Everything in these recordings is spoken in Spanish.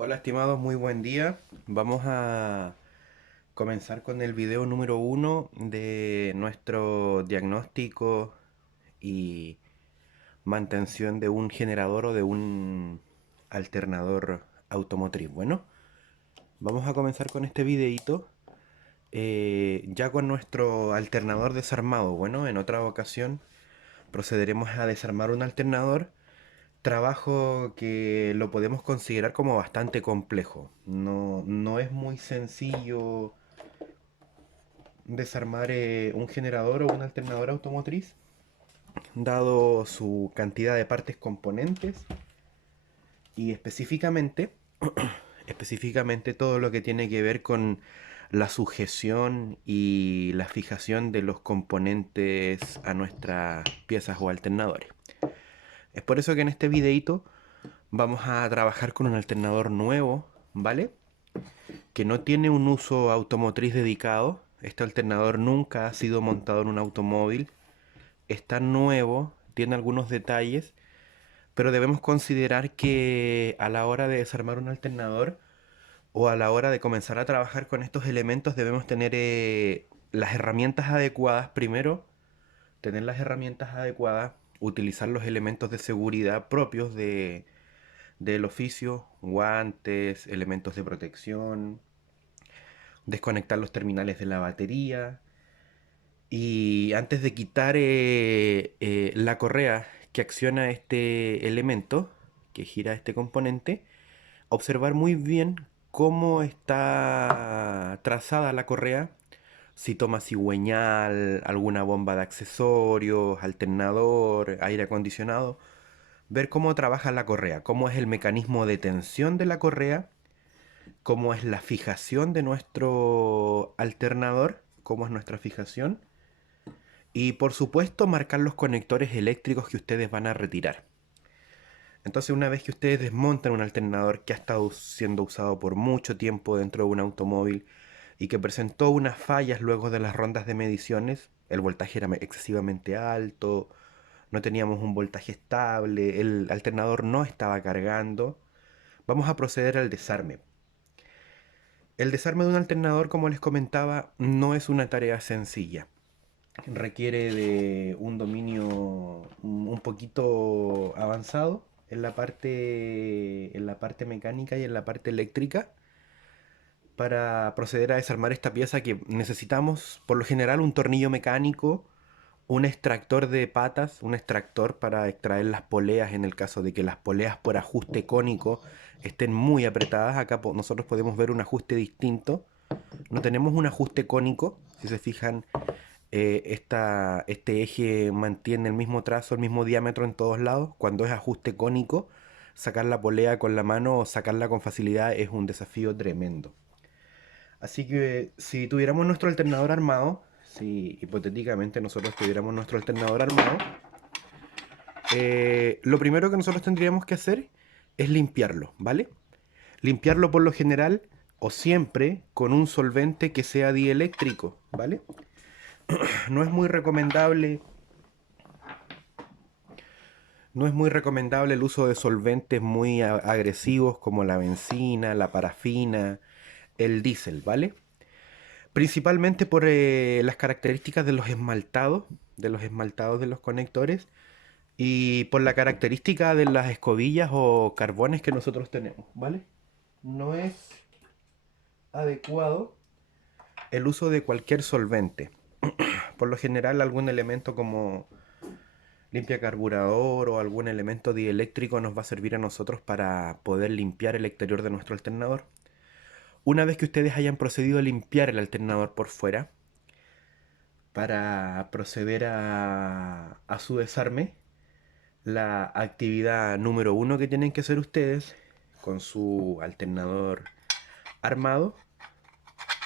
Hola estimados, muy buen día. Vamos a comenzar con el video número uno de nuestro diagnóstico y mantención de un generador o de un alternador automotriz. Bueno, vamos a comenzar con este videito ya con nuestro alternador desarmado. Bueno, en otra ocasión procederemos a desarmar un alternador. Trabajo que lo podemos considerar como bastante complejo. No es muy sencillo desarmar un generador o un alternador automotriz, dado su cantidad de partes componentes y específicamente todo lo que tiene que ver con la sujeción y la fijación de los componentes a nuestras piezas o alternadores. Es por eso que en este videito vamos a trabajar con un alternador nuevo, ¿vale? Que no tiene un uso automotriz dedicado. Este alternador nunca ha sido montado en un automóvil. Está nuevo, tiene algunos detalles, pero debemos considerar que a la hora de desarmar un alternador o a la hora de comenzar a trabajar con estos elementos debemos tener las herramientas adecuadas primero, tener las herramientas adecuadas, utilizar los elementos de seguridad propios del oficio, guantes, elementos de protección, desconectar los terminales de la batería y antes de quitar la correa que acciona este elemento, que gira este componente, observar muy bien cómo está trazada la correa, si toma cigüeñal, alguna bomba de accesorios, alternador, aire acondicionado, ver cómo trabaja la correa, cómo es el mecanismo de tensión de la correa, cómo es la fijación de nuestro alternador, cómo es nuestra fijación y por supuesto marcar los conectores eléctricos que ustedes van a retirar. Entonces una vez que ustedes desmontan un alternador que ha estado siendo usado por mucho tiempo dentro de un automóvil y que presentó unas fallas luego de las rondas de mediciones, el voltaje era excesivamente alto, no teníamos un voltaje estable, el alternador no estaba cargando, vamos a proceder al desarme. El desarme de un alternador, como les comentaba, no es una tarea sencilla. Requiere de un dominio un poquito avanzado en la parte mecánica y en la parte eléctrica para proceder a desarmar esta pieza que necesitamos por lo general un tornillo mecánico, un extractor de patas, un extractor para extraer las poleas en el caso de que las poleas por ajuste cónico estén muy apretadas. Acá nosotros podemos ver un ajuste distinto. No tenemos un ajuste cónico, si se fijan, este eje mantiene el mismo trazo, el mismo diámetro en todos lados. Cuando es ajuste cónico, sacar la polea con la mano o sacarla con facilidad es un desafío tremendo. Así que si tuviéramos nuestro alternador armado, si hipotéticamente nosotros tuviéramos nuestro alternador armado, lo primero que nosotros tendríamos que hacer es limpiarlo, ¿vale? Limpiarlo por lo general o siempre con un solvente que sea dieléctrico, ¿vale? No es muy recomendable No es muy recomendable el uso de solventes muy agresivos como la benzina, la parafina, el diésel, ¿vale? Principalmente por las características de los esmaltados de los conectores y por la característica de las escobillas o carbones que nosotros tenemos, ¿vale? No es adecuado el uso de cualquier solvente. Por lo general algún elemento como limpia carburador o algún elemento dieléctrico nos va a servir a nosotros para poder limpiar el exterior de nuestro alternador. Una vez que ustedes hayan procedido a limpiar el alternador por fuera, para proceder a su desarme, la actividad número uno que tienen que hacer ustedes con su alternador armado,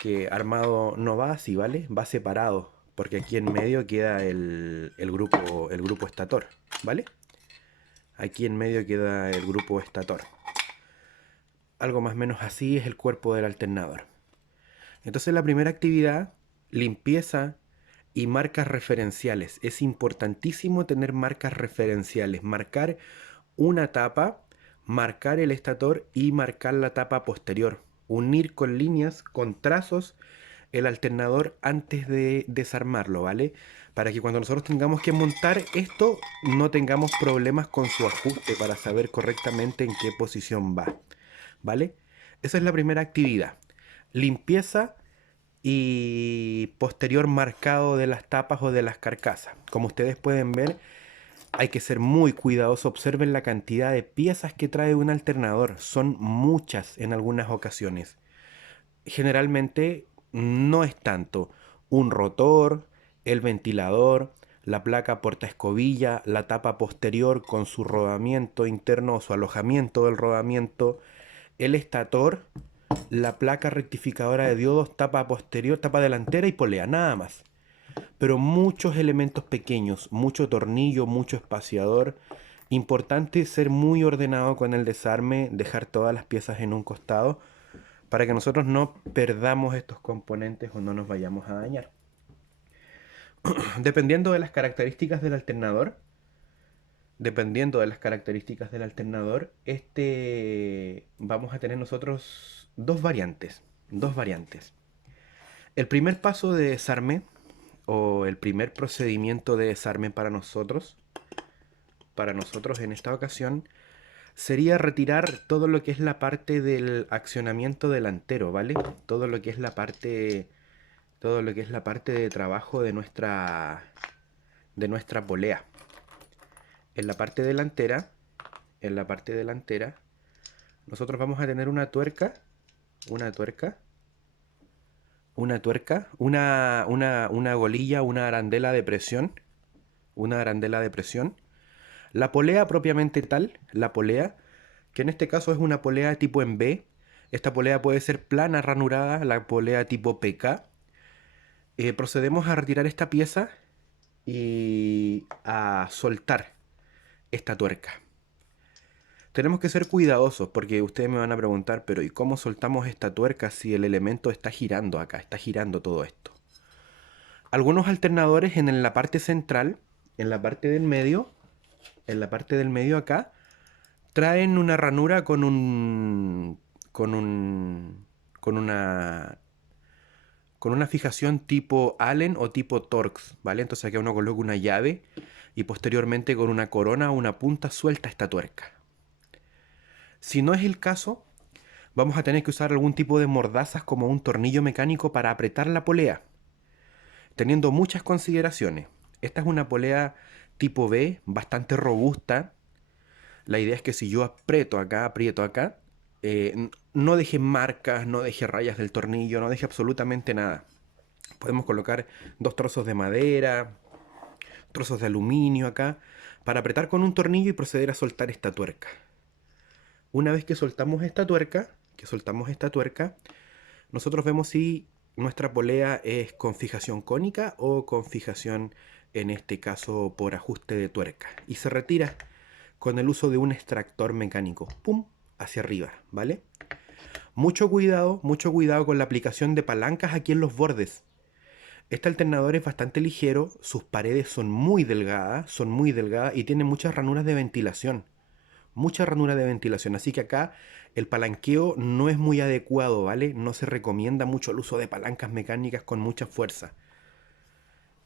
que armado no va así, ¿vale? Va separado, porque aquí en medio queda el grupo estator, ¿vale? Aquí en medio queda el grupo estator. Algo más o menos así es el cuerpo del alternador. Entonces la primera actividad, limpieza y marcas referenciales. Es importantísimo tener marcas referenciales. Marcar una tapa marcar el estator y marcar la tapa posterior. Unir con líneas, con trazos, el alternador antes de desarmarlo, ¿vale? Para que cuando nosotros tengamos que montar esto, no tengamos problemas con su ajuste para saber correctamente en qué posición va, ¿vale? Esa es la primera actividad. Limpieza y posterior marcado de las tapas o de las carcasas. Como ustedes pueden ver, hay que ser muy cuidadoso. Observen la cantidad de piezas que trae un alternador. Son muchas en algunas ocasiones. Generalmente no es tanto un rotor, el ventilador, la placa portaescobilla, la tapa posterior con su rodamiento interno o su alojamiento del rodamiento, el estator, la placa rectificadora de diodos, tapa posterior, tapa delantera y polea, nada más. Pero muchos elementos pequeños, mucho tornillo, mucho espaciador. Importante ser muy ordenado con el desarme, dejar todas las piezas en un costado para que nosotros no perdamos estos componentes o no nos vayamos a dañar. Dependiendo de las características del alternador, vamos a tener nosotros dos variantes. El primer paso de desarme o el primer procedimiento de desarme para nosotros en esta ocasión, sería retirar todo lo que es la parte del accionamiento delantero, ¿vale? Todo lo que es la parte de trabajo de nuestra polea. En la parte delantera, nosotros vamos a tener una tuerca, una golilla, una arandela de presión. La polea propiamente tal, la polea, que en este caso es una polea tipo en B. Esta polea puede ser plana, ranurada, la polea tipo PK. Procedemos a retirar esta pieza y a soltar esta tuerca. Tenemos que ser cuidadosos porque ustedes me van a preguntar, pero ¿y cómo soltamos esta tuerca si el elemento está girando acá, está girando todo esto? Algunos alternadores en la parte central, en la parte del medio, acá, traen una ranura con una fijación tipo Allen o tipo Torx, ¿vale? Entonces acá uno coloca una llave y posteriormente con una corona o una punta suelta esta tuerca. Si no es el caso, vamos a tener que usar algún tipo de mordazas como un tornillo mecánico para apretar la polea, teniendo muchas consideraciones. Esta es una polea tipo B, bastante robusta. La idea es que si yo aprieto acá, no deje marcas, no deje rayas del tornillo, no deje absolutamente nada. Podemos colocar dos trozos de madera, trozos de aluminio acá, para apretar con un tornillo y proceder a soltar esta tuerca. Una vez que soltamos esta tuerca, nosotros vemos si nuestra polea es con fijación cónica o con fijación, en este caso, por ajuste de tuerca. Y se retira con el uso de un extractor mecánico. ¡Pum! Hacia arriba, ¿vale? Mucho cuidado con la aplicación de palancas aquí en los bordes. Este alternador es bastante ligero, sus paredes son muy delgadas y tiene muchas ranuras de ventilación. Así que acá el palanqueo no es muy adecuado, ¿vale? No se recomienda mucho el uso de palancas mecánicas con mucha fuerza.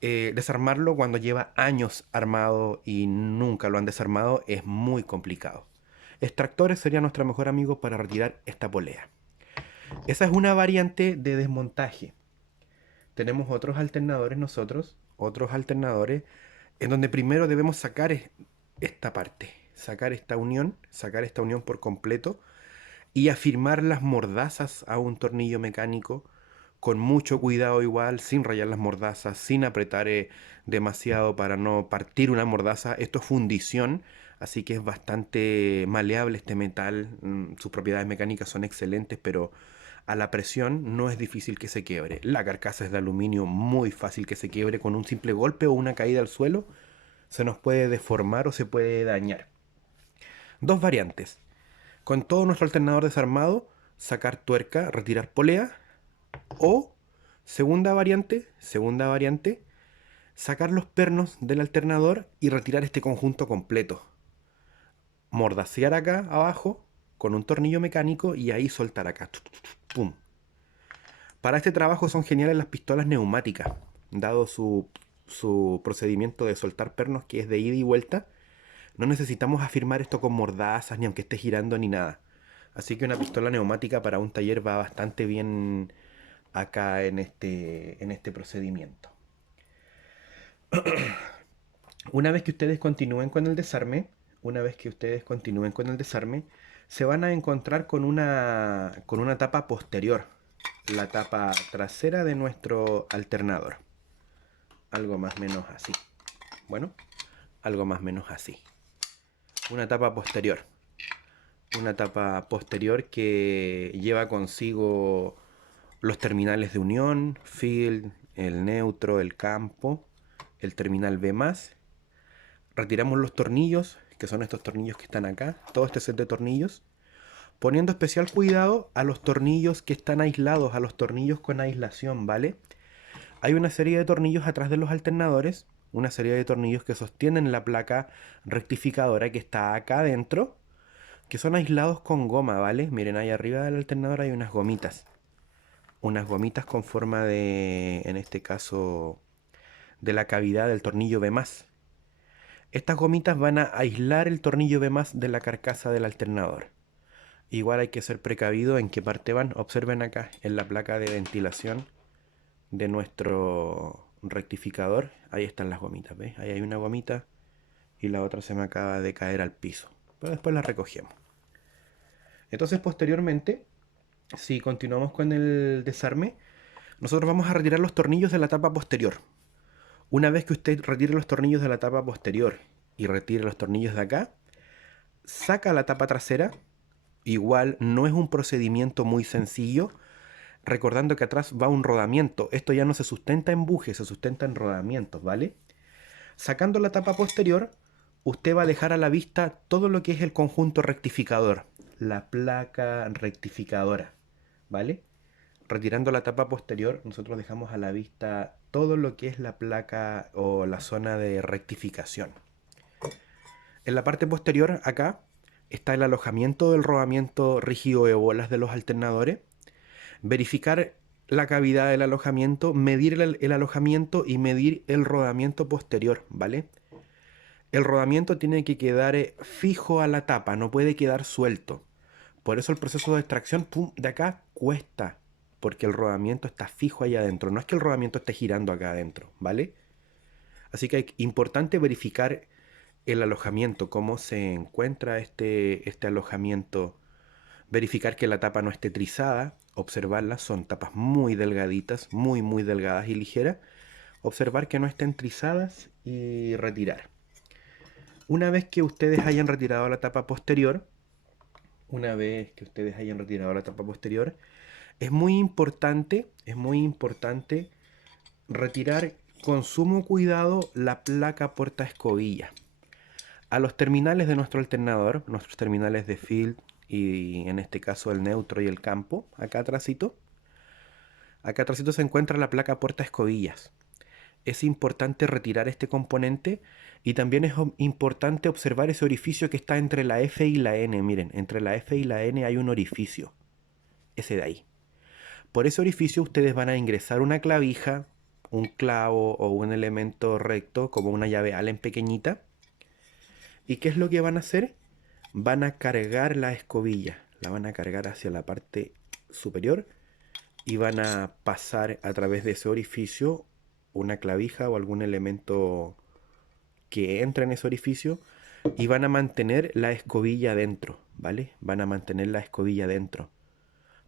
Desarmarlo cuando lleva años armado y nunca lo han desarmado es muy complicado. Extractores sería nuestro mejor amigo para retirar esta polea. Esa es una variante de desmontaje. Tenemos otros alternadores en donde primero debemos sacar esta parte, sacar esta unión por completo y afirmar las mordazas a un tornillo mecánico con mucho cuidado igual, sin rayar las mordazas, sin apretar demasiado para no partir una mordaza. Esto es fundición, así que es bastante maleable este metal. Sus propiedades mecánicas son excelentes, pero a la presión no es difícil que se quiebre. La carcasa es de aluminio, muy fácil que se quiebre con un simple golpe o una caída al suelo. Se nos puede deformar o se puede dañar. Dos variantes. Con todo nuestro alternador desarmado, sacar tuerca, retirar polea. O segunda variante, sacar los pernos del alternador y retirar este conjunto completo. mordacear acá abajo con un tornillo mecánico y ahí soltar acá. ¡Pum! Para este trabajo son geniales las pistolas neumáticas, dado su procedimiento de soltar pernos que es de ida y vuelta. No necesitamos afirmar esto con mordazas, ni aunque esté girando, ni nada. Así que una pistola neumática para un taller va bastante bien acá en este procedimiento. Una vez que ustedes continúen con el desarme, se van a encontrar con una tapa posterior, la tapa trasera de nuestro alternador. Algo más o menos así. Bueno, algo más o menos así. Una tapa posterior. Una tapa posterior que lleva consigo los terminales de unión, field, el neutro, el campo, el terminal B+. Retiramos los tornillos, que son estos tornillos que están acá, todo este set de tornillos, poniendo especial cuidado a los tornillos que están aislados, a los tornillos con aislación, ¿vale? Hay una serie de tornillos atrás de los alternadores, una serie de tornillos que sostienen la placa rectificadora que está acá adentro, que son aislados con goma, ¿vale? Miren, ahí arriba del alternador hay unas gomitas. Unas gomitas con forma de, en este caso, de la cavidad del tornillo B+. Estas gomitas van a aislar el tornillo B+ de la carcasa del alternador. Igual hay que ser precavido en qué parte van. Observen acá en la placa de ventilación de nuestro rectificador. Ahí están las gomitas, ¿ves? Ahí hay una gomita y la otra se me acaba de caer al piso. Pero después la recogemos. Entonces posteriormente, si continuamos con el desarme, nosotros vamos a retirar los tornillos de la tapa posterior. Una vez que usted retire los tornillos de la tapa posterior y retire los tornillos de acá, saca la tapa trasera. Igual no es un procedimiento muy sencillo, recordando que atrás va un rodamiento. Esto ya no se sustenta en bujes, se sustenta en rodamientos, ¿vale? Sacando la tapa posterior, usted va a dejar a la vista todo lo que es el conjunto rectificador, la placa rectificadora, ¿vale? Retirando la tapa posterior, nosotros dejamos a la vista todo lo que es la placa o la zona de rectificación. En la parte posterior, acá, está el alojamiento del rodamiento rígido de bolas de los alternadores. Verificar la cavidad del alojamiento, medir el alojamiento y medir el rodamiento posterior, ¿vale? El rodamiento tiene que quedar fijo a la tapa, no puede quedar suelto. Por eso el proceso de extracción, pum, de acá cuesta, porque el rodamiento está fijo ahí adentro. No es que el rodamiento esté girando acá adentro, ¿vale? Así que es importante verificar el alojamiento, cómo se encuentra este alojamiento, verificar que la tapa no esté trizada, observarlas, son tapas muy delgaditas, muy delgadas y ligeras, observar que no estén trizadas y retirar. Una vez que ustedes hayan retirado la tapa posterior, es muy importante retirar con sumo cuidado la placa porta escobilla. A los terminales de nuestro alternador, nuestros terminales de field y en este caso el neutro y el campo, acá atrásito se encuentra la placa porta escobillas. Es importante retirar este componente y también es importante observar ese orificio que está entre la F y la N. Miren, entre la F y la N hay un orificio, ese de ahí. Por ese orificio ustedes van a ingresar una clavija, un clavo o un elemento recto como una llave Allen pequeñita. ¿Y qué es lo que van a hacer? Van a cargar la escobilla, la van a cargar hacia la parte superior y van a pasar a través de ese orificio una clavija o algún elemento que entre en ese orificio y van a mantener la escobilla dentro, ¿vale? Van a mantener la escobilla dentro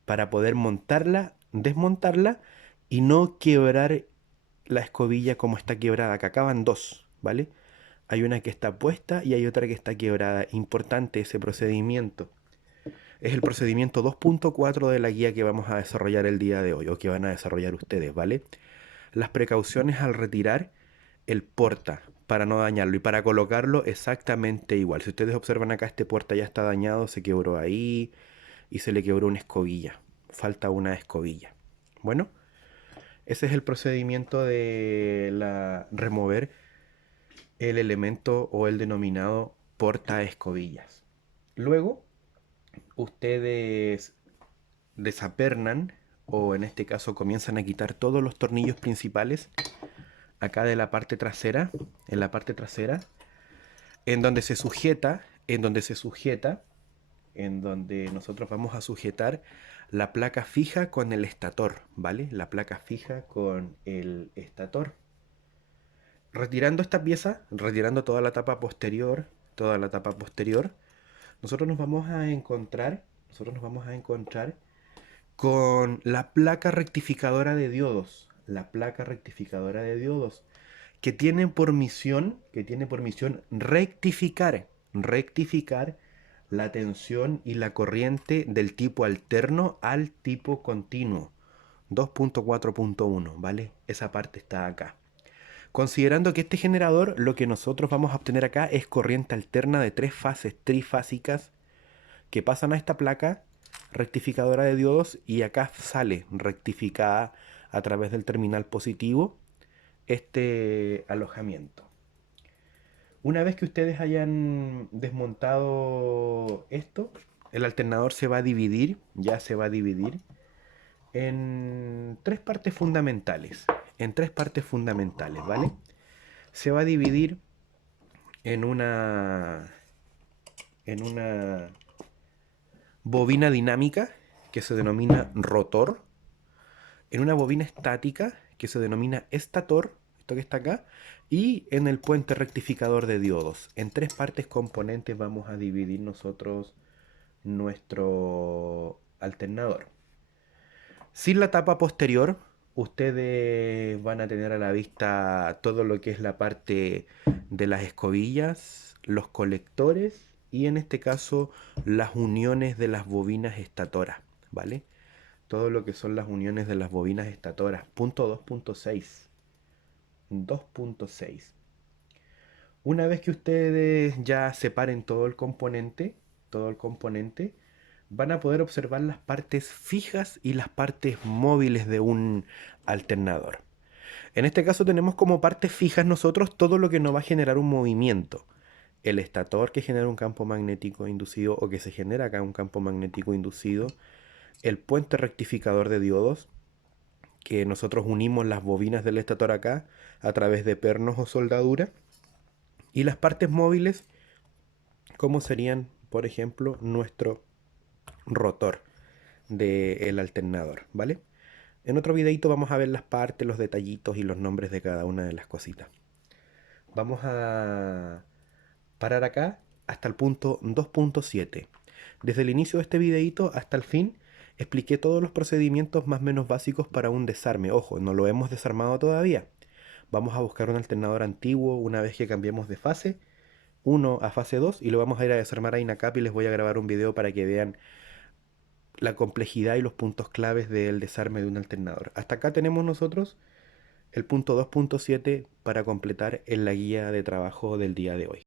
para poder montarla, desmontarla y no quebrar la escobilla como está quebrada, que acaban dos, ¿vale? Hay una que está puesta y hay otra que está quebrada. Importante ese procedimiento. Es el procedimiento 2.4 de la guía que vamos a desarrollar el día de hoy o que van a desarrollar ustedes, ¿vale? Las precauciones al retirar el porta para no dañarlo y para colocarlo exactamente igual. Si ustedes observan acá, este porta ya está dañado, se quebró ahí y se le quebró una escobilla. Falta una escobilla. Bueno, ese es el procedimiento de remover el elemento o el denominado porta escobillas. Luego, ustedes desapernan, o en este caso comienzan a quitar todos los tornillos principales acá de la parte trasera, en la parte trasera, en donde se sujeta, en donde nosotros vamos a sujetar la placa fija con el estator, ¿vale? La placa fija con el estator. Retirando esta pieza, retirando toda la tapa posterior, nosotros nos vamos a encontrar con la placa rectificadora de diodos, que tiene por misión rectificar la tensión y la corriente del tipo alterno al tipo continuo, 2.4.1, ¿vale? Esa parte está acá. Considerando que este generador, lo que nosotros vamos a obtener acá es corriente alterna de 3 fases trifásicas que pasan a esta placa rectificadora de diodos y acá sale rectificada a través del terminal positivo este alojamiento. Una vez que ustedes hayan desmontado esto, el alternador se va a dividir, en tres partes fundamentales, ¿vale? Se va a dividir en una bobina dinámica que se denomina rotor, en una bobina estática que se denomina estator, esto que está acá, y en el puente rectificador de diodos. En tres partes componentes vamos a dividir nosotros nuestro alternador. Sin la tapa posterior, ustedes van a tener a la vista todo lo que es la parte de las escobillas, los colectores y en este caso las uniones de las bobinas estatoras, ¿vale? Todo lo que son las uniones de las bobinas estatoras. Punto 2.6. 2.6. Una vez que ustedes ya separen todo el componente, van a poder observar las partes fijas y las partes móviles de un alternador. En este caso tenemos como partes fijas nosotros todo lo que nos va a generar un movimiento. El estator que genera un campo magnético inducido o que se genera acá un campo magnético inducido. El puente rectificador de diodos, que nosotros unimos las bobinas del estator acá a través de pernos o soldadura. Y las partes móviles, como serían, por ejemplo, nuestro rotor del alternador, ¿vale? En otro videito vamos a ver las partes, los detallitos y los nombres de cada una de las cositas. Vamos a parar acá hasta el punto 2.7. Desde el inicio de este videito hasta el fin expliqué todos los procedimientos más o menos básicos para un desarme. Ojo, no lo hemos desarmado todavía. Vamos a buscar un alternador antiguo una vez que cambiemos de fase 1 a fase 2 y lo vamos a ir a desarmar a INACAP y les voy a grabar un video para que vean la complejidad y los puntos claves del desarme de un alternador. Hasta acá tenemos nosotros el punto 2.7 para completar en la guía de trabajo del día de hoy.